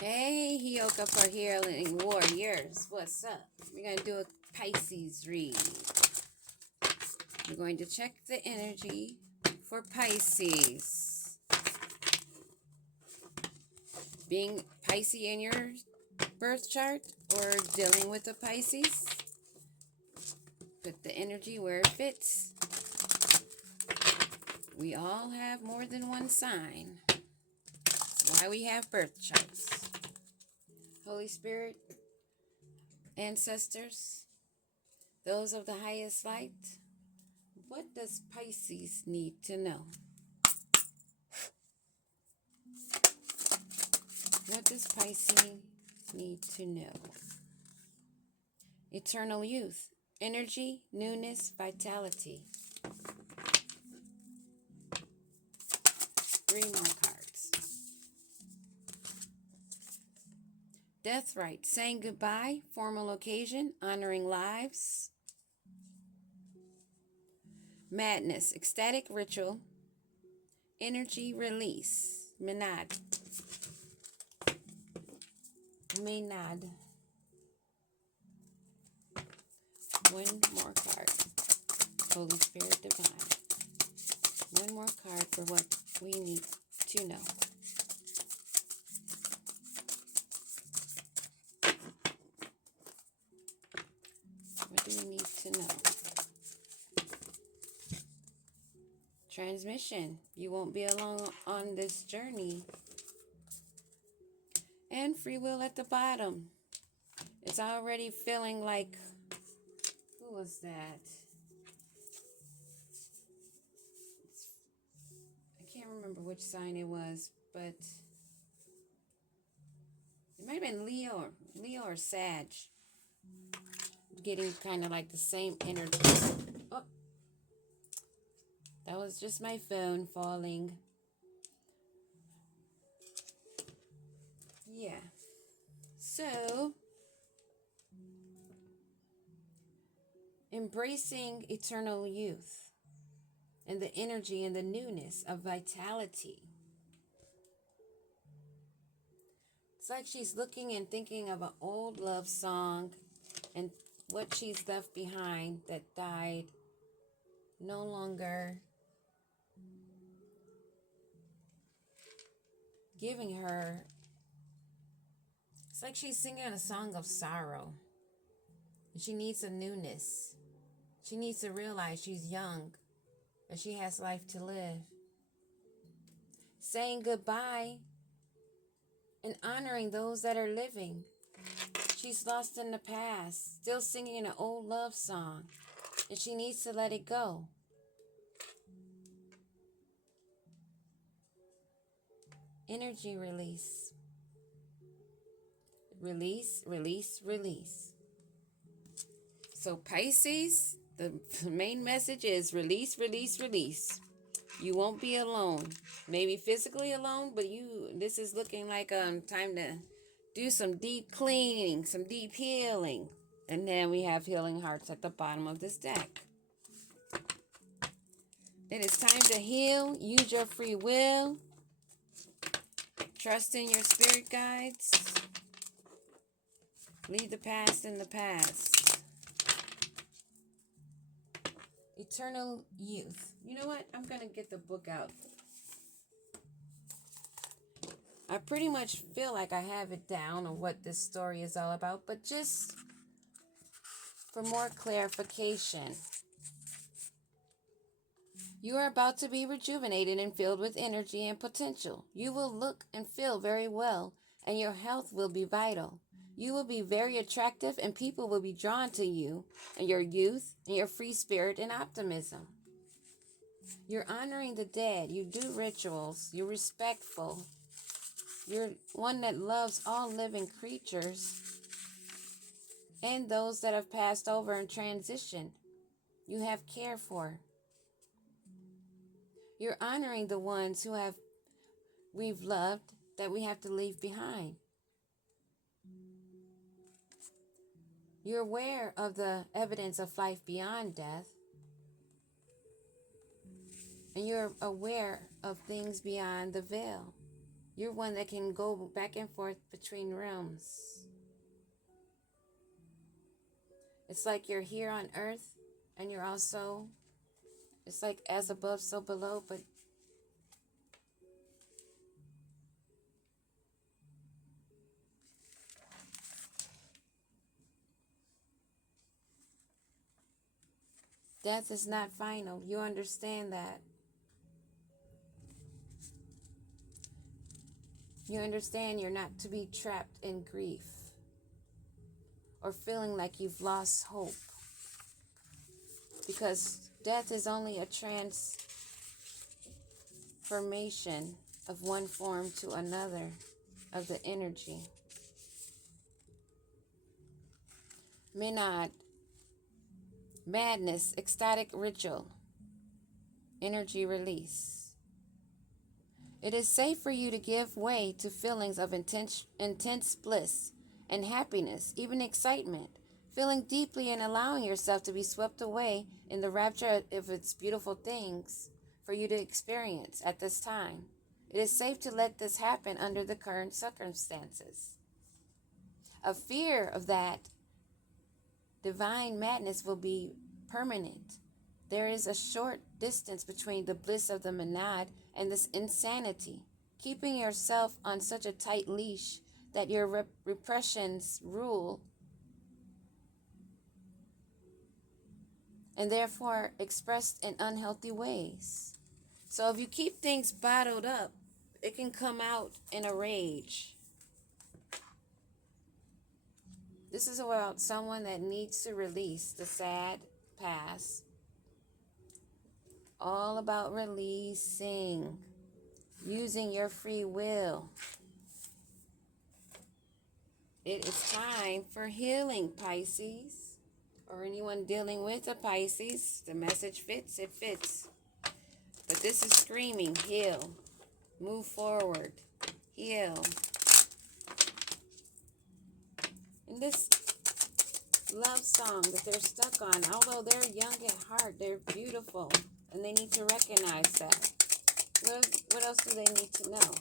Hey, Hioka for Healing Warriors. What's up? We're going to do a Pisces read. We're going to check the energy for Pisces. Being Pisces in your birth chart or dealing with a Pisces, put the energy where it fits. We all have more than one sign. That's why we have birth charts. Holy Spirit, ancestors, those of the highest light, what does Pisces need to know? What does Pisces need to know? Eternal youth, energy, newness, vitality. 3 more cards. Death rite, saying goodbye, formal occasion, honoring lives. Madness, ecstatic ritual, energy release. Menad. One more card. Holy Spirit Divine. One more card for what we need to know. What do we need to know? Transmission. You won't be alone on this journey. And free will at the bottom. It's already feeling like, who was that? I can't remember which sign it was, but it might have been Leo or Sag. Getting kind of like the same energy. Oh, that was just my phone falling. Yeah. So, embracing eternal youth and the energy and the newness of vitality. It's like she's looking and thinking of an old love song and what she's left behind that died, no longer giving her. It's like she's singing a song of sorrow. And she needs a newness. She needs to realize she's young, that she has life to live. Saying goodbye and honoring those that are living. She's lost in the past, still singing an old love song, and she needs to let it go. Energy release. Release, release, release. So Pisces, the main message is release, release, release. You won't be alone. Maybe physically alone, but this is looking like time to do some deep cleaning, some deep healing. And then we have healing hearts at the bottom of this deck. It is time to heal. Use your free will. Trust in your spirit guides. Leave the past in the past. Eternal youth. You know what? I'm going to get the book out. I pretty much feel like I have it down on what this story is all about, but just for more clarification. You are about to be rejuvenated and filled with energy and potential. You will look and feel very well, and your health will be vital. You will be very attractive, and people will be drawn to you and your youth and your free spirit and optimism. You're honoring the dead. You do rituals. You're respectful. You're one that loves all living creatures and those that have passed over and transitioned. You have care for. You're honoring the ones who we've loved that we have to leave behind. You're aware of the evidence of life beyond death. And you're aware of things beyond the veil. You're one that can go back and forth between realms. It's like you're here on earth and you're also, it's like as above, so below, but death is not final. You understand that. You understand you're not to be trapped in grief or feeling like you've lost hope, because death is only a transformation of one form to another of the energy. Menad, madness, ecstatic ritual, energy release. It is safe for you to give way to feelings of intense bliss and happiness, even excitement, feeling deeply and allowing yourself to be swept away in the rapture of its beautiful things for you to experience at this time. It is safe to let this happen under the current circumstances. A fear of that divine madness will be permanent. There is a short distance between the bliss of the monad and this insanity, keeping yourself on such a tight leash that your repressions rule and therefore expressed in unhealthy ways. So if you keep things bottled up, it can come out in a rage. This is about someone that needs to release the sad past. All about releasing, using your free will. It is time for healing, Pisces. Or anyone dealing with a Pisces. The message fits, it fits. But this is screaming, heal. Move forward. Heal. And this love song that they're stuck on, although they're young at heart, they're beautiful. And they need to recognize that. What else do they need to know?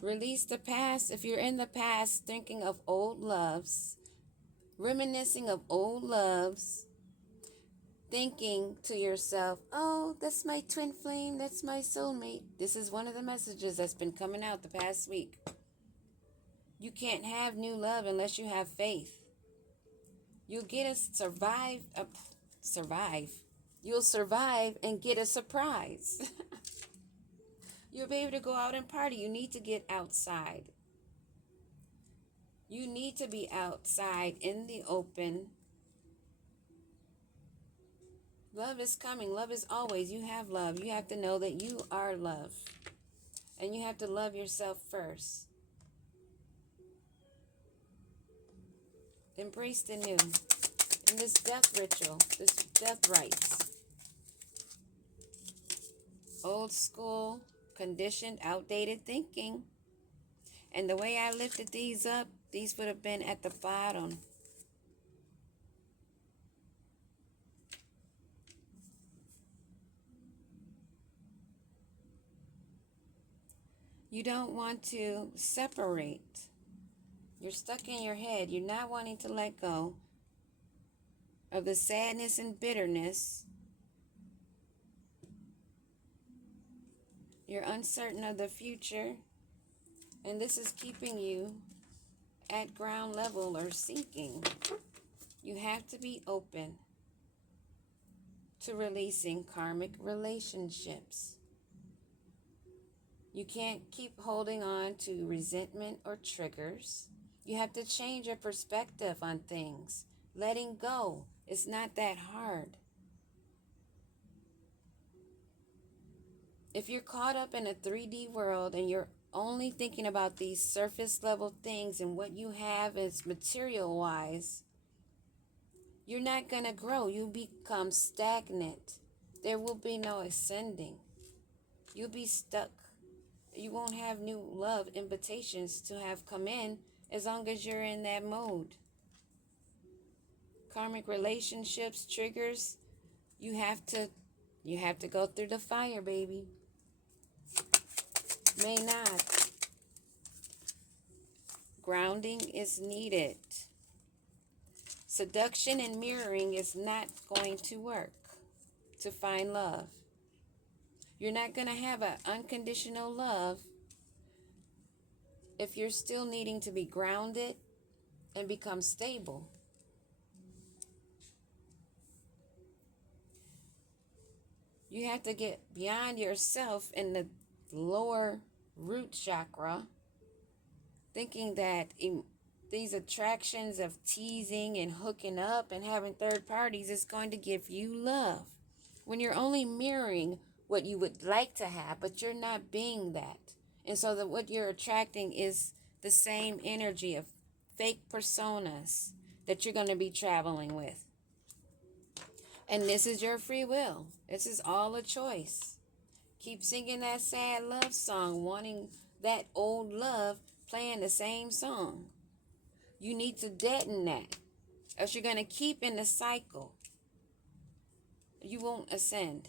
Release the past. If you're in the past thinking of old loves, reminiscing of old loves, thinking to yourself, oh, that's my twin flame, that's my soulmate. This is one of the messages that's been coming out the past week. You can't have new love unless you have faith. You'll get a survive. You'll survive and get a surprise. You'll be able to go out and party. You need to get outside. You need to be outside in the open. Love is coming. Love is always. You have love. You have to know that you are love. And you have to love yourself first. Embrace the new. In this death ritual, this death rites. Old school, conditioned, outdated thinking. And the way I lifted these up, these would have been at the bottom. You don't want to separate. You're stuck in your head. You're not wanting to let go of the sadness and bitterness. You're uncertain of the future. And this is keeping you at ground level or sinking. You have to be open to releasing karmic relationships. You can't keep holding on to resentment or triggers. You have to change your perspective on things. Letting go is not that hard. If you're caught up in a 3D world and you're only thinking about these surface level things and what you have is material wise, you're not going to grow. You become stagnant. There will be no ascending. You'll be stuck. You won't have new love invitations to have come in as long as you're in that mode. Karmic relationships, triggers, you have to go through the fire, baby. may not. Grounding is needed. Seduction and mirroring is not going to work to find love. You're not going to have an unconditional love if you're still needing to be grounded and become stable. You have to get beyond yourself in the lower root chakra, thinking that these attractions of teasing and hooking up and having third parties is going to give you love, when you're only mirroring what you would like to have, but you're not being that. And so that what you're attracting is the same energy of fake personas that you're going to be traveling with. And this is your free will. This is all a choice. Keep singing that sad love song, wanting that old love, playing the same song. You need to deaden that, else you're going to keep in the cycle. You won't ascend.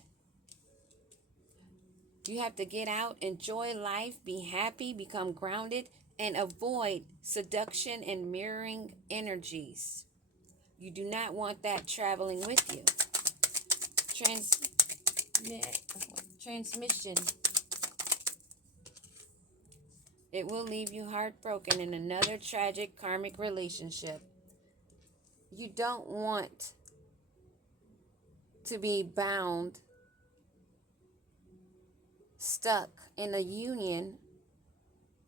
You have to get out, enjoy life, be happy, become grounded, and avoid seduction and mirroring energies. You do not want that traveling with you. Transmission. It will leave you heartbroken in another tragic karmic relationship. You don't want to be bound, stuck in a union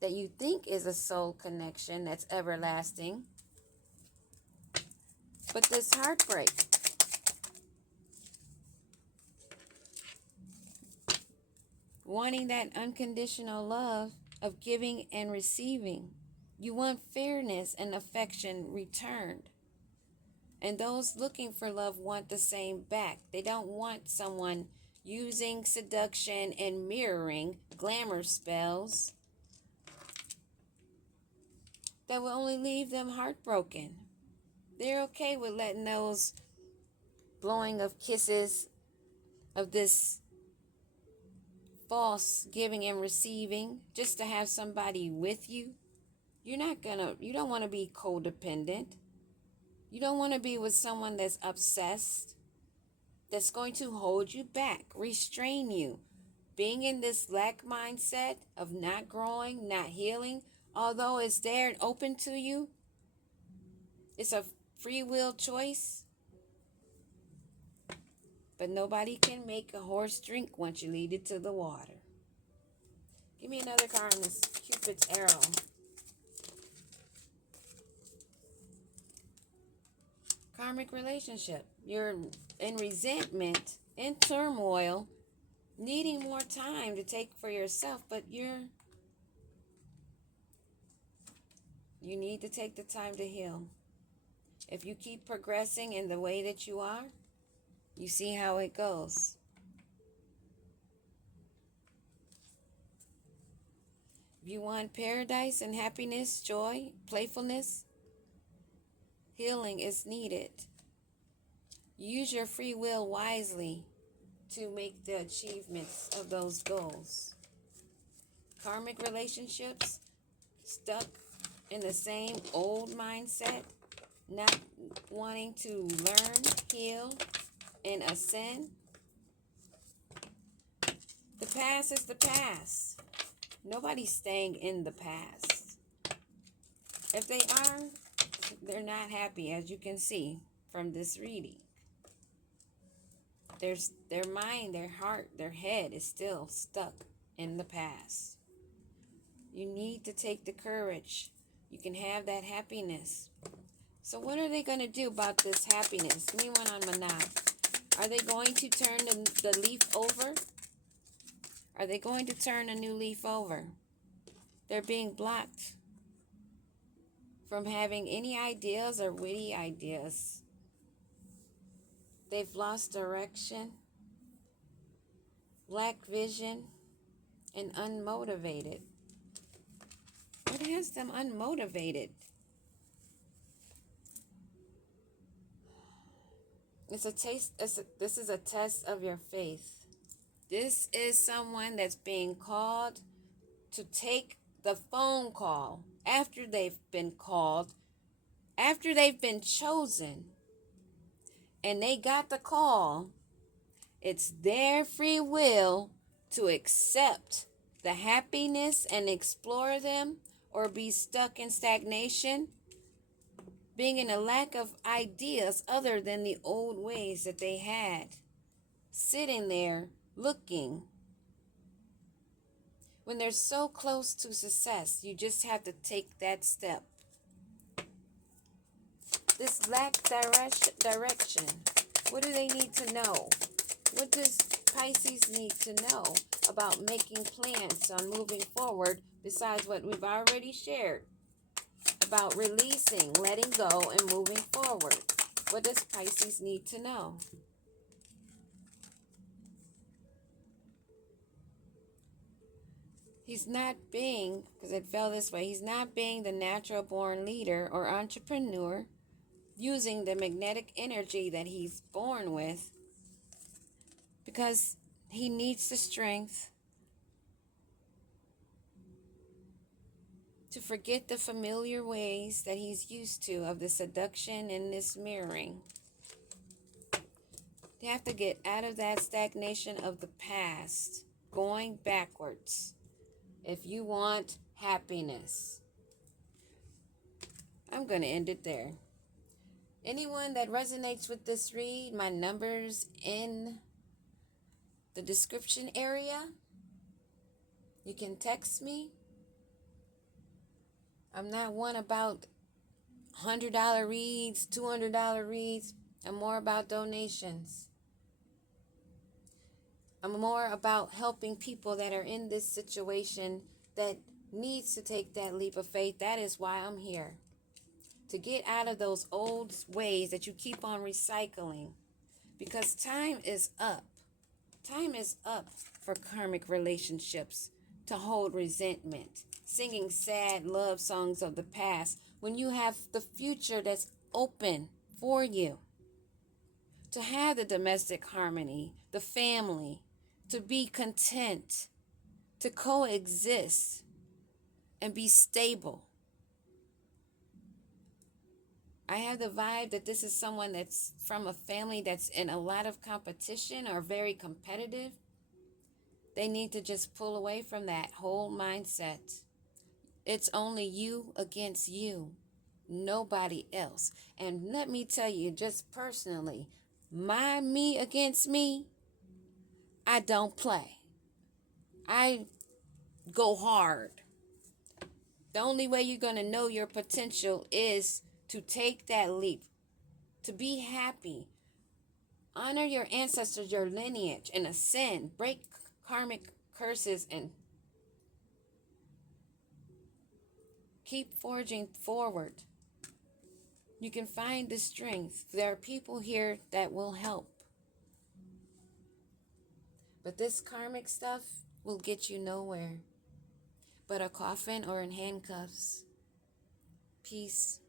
that you think is a soul connection that's everlasting. But this heartbreak, wanting that unconditional love of giving and receiving. You want fairness and affection returned. And those looking for love want the same back. They don't want someone using seduction and mirroring glamour spells that will only leave them heartbroken. They're okay with letting those blowing of kisses of this false giving and receiving just to have somebody with you. You don't want to be codependent. You don't want to be with someone that's obsessed, that's going to hold you back, restrain you. Being in this lack mindset of not growing, not healing, although it's there and open to you, it's a free will choice. But nobody can make a horse drink once you lead it to the water. Give me another card on this Cupid's arrow. Karmic relationship. You're in resentment, in turmoil, needing more time to take for yourself, but you need to take the time to heal. If you keep progressing in the way that you are, you see how it goes. If you want paradise and happiness, joy, playfulness, healing is needed. Use your free will wisely to make the achievements of those goals. Karmic relationships, stuck in the same old mindset, not wanting to learn, heal, and ascend. The past is the past. Nobody's staying in the past. If they are, they're not happy, as you can see from this reading. Their mind, their heart, their head is still stuck in the past. You need to take the courage. You can have that happiness. So what are they going to do about this happiness? Give me one on Manat. Are they going to turn the leaf over? Are they going to turn a new leaf over? They're being blocked from having any ideas or witty ideas. They've lost direction, lack vision, and unmotivated. What has them unmotivated? This is a test of your faith. This is someone that's being called to take the phone call after they've been called, after they've been chosen, and they got the call. It's their free will to accept the happiness and explore them, or be stuck in stagnation, being in a lack of ideas other than the old ways that they had, sitting there looking. When they're so close to success, you just have to take that step. This lack direction. What do they need to know? What does Pisces need to know about making plans on moving forward, besides what we've already shared about releasing, letting go, and moving forward? What does Pisces need to know? He's not being, because it fell this way, he's not being the natural born leader or entrepreneur, using the magnetic energy that he's born with, because he needs the strength to forget the familiar ways that he's used to of the seduction and this mirroring. You have to get out of that stagnation of the past, going backwards, if you want happiness. I'm going to end it there. Anyone that resonates with this read, my number's in the description area. You can text me. I'm not one about $100 reads, $200 reads. I'm more about donations. I'm more about helping people that are in this situation that needs to take that leap of faith. That is why I'm here. To get out of those old ways that you keep on recycling. Because time is up. Time is up for karmic relationships to hold resentment, singing sad love songs of the past, when you have the future that's open for you. To have the domestic harmony, the family, to be content, to coexist and be stable. I have the vibe that this is someone that's from a family that's in a lot of competition or very competitive. They need to just pull away from that whole mindset. It's only you against you, nobody else. And let me tell you, just personally, my me against me, I don't play. I go hard. The only way you're going to know your potential is to take that leap, to be happy, honor your ancestors, your lineage, and ascend, break karmic curses, and keep forging forward. You can find the strength. There are people here that will help. But this karmic stuff will get you nowhere but a coffin or in handcuffs. Peace.